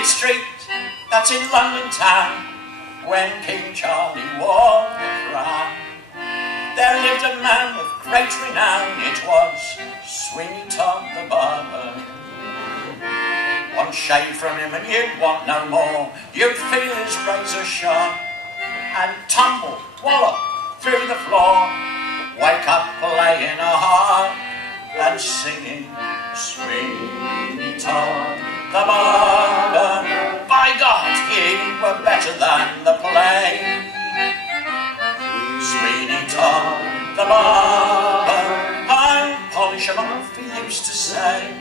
Fleet Street, that's in London town, when King Charlie wore the crown. There lived a man of great renown, it was Sweeney Todd the Barber. One shave from him and you'd want no more, you'd feel his razor sharp, and tumble, wallop, through the floor, wake up playing a harp, and singing, Sweeney Todd the Barber, by God, ye were better than the play. Sweeney Todd the Barber, I'll polish him off, he used to say.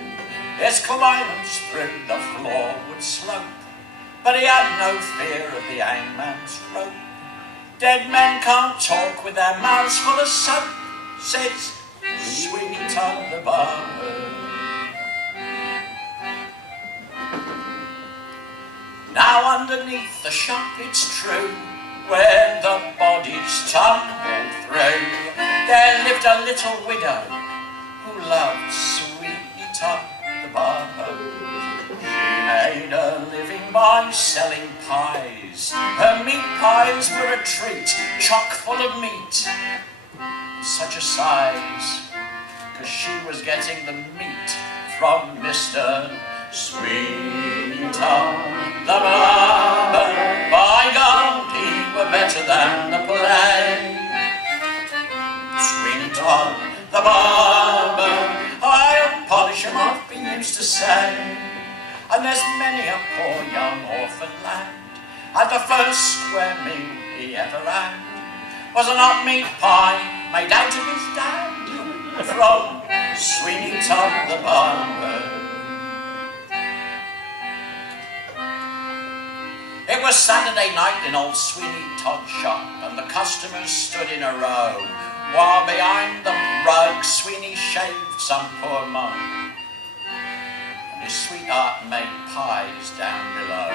His climbers through the floor would slope, but he had no fear of the hangman's rope. Dead men can't talk with their mouths full of soap, says Sweeney Todd the Barber. Now underneath the shop, it's true, where the bodies tumble through, there lived a little widow who loved Sweeney Todd the Barber. She made a living by selling pies. Her meat pies were a treat, chock full of meat, such a size, 'cause she was getting the meat from Mr. Sweeney Todd the Barber. By God, he were better than the play. Sweeney Todd the Barber, I'll polish him off, he used to say. And there's many a poor young orphan lad, and the first square meal he ever had was an hot meat pie made out of his dad, from Sweeney Todd the Barber. It was Saturday night in old Sweeney Todd's shop, and the customers stood in a row, while behind the rug Sweeney shaved some poor monk, and his sweetheart made pies down below.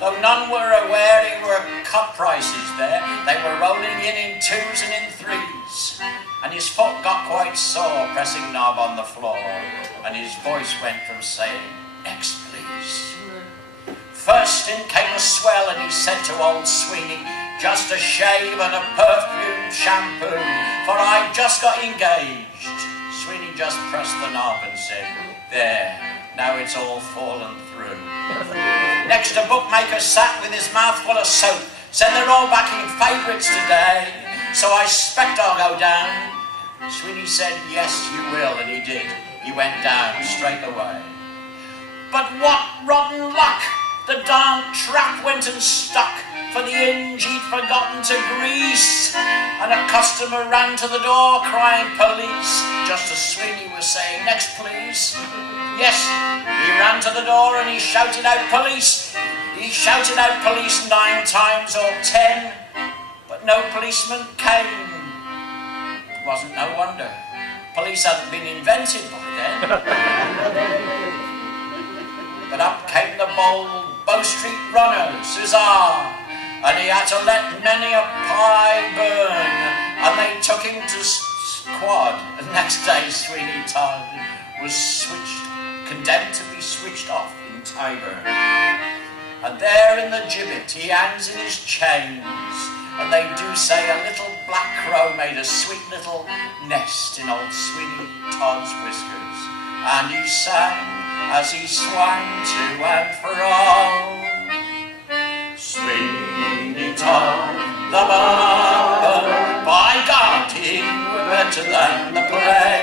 Though none were aware he were cut prices there, they were rolling in twos and in threes, and his foot got quite sore pressing knob on the floor, and his voice went from saying, "Next, please." First in came a swell, and he said to old Sweeney, "Just a shave and a perfume shampoo, for I've just got engaged." Sweeney just pressed the knob and said, "There, now it's all fallen through." Next a bookmaker sat with his mouth full of soap, said they're all backing favourites today, so I expect I'll go down. Sweeney said, "Yes, you will," and he did. He went down straight away. But what rotten luck! The darn trap went and stuck, for the hinge he'd forgotten to grease, and a customer ran to the door crying police, just as Sweeney was saying, "Next please." Yes, he ran to the door and he shouted out police. He shouted out police 9 times or 10, but no policeman came. It wasn't no wonder. Police hadn't been invented by then. But up came the bold Bow Street runners, huzzah! And he had to let many a pie burn, and they took him to squad. And next day Sweeney Todd was condemned to be switched off in Tyburn. And there in the gibbet he hangs in his chains, and they do say a little black crow made a sweet little nest in old Sweeney Todd's whiskers, and he sang as he swung to and fro, Sweeney Todd the Barber, by God, he were better than the play.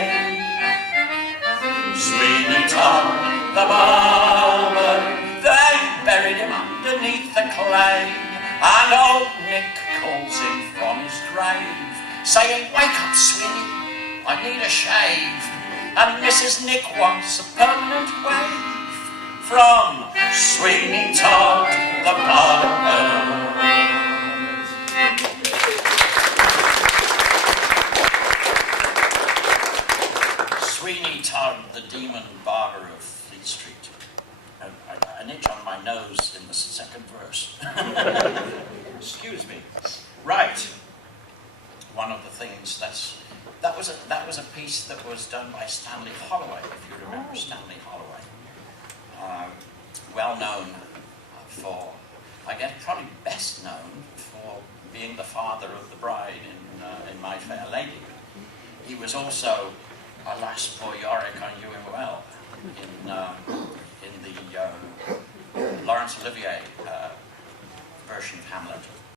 Sweeney Todd the Barber, they buried him underneath the clay, and old Nick calls him from his grave, saying, "Wake up, Sweeney, I need a shave." And Mrs. Nick wants a permanent wave from Sweeney Todd the Barber. Sweeney Todd, the demon barber of Fleet Street. An itch on my nose in the second verse. Excuse me. Right. One of the things that was a piece that was done by Stanley Holloway, if you remember Stanley Holloway. well known for, I guess probably best known for being the father of the bride in My Fair Lady. He was also, alas, poor Yorick, I knew him well, in the Laurence Olivier version of Hamlet.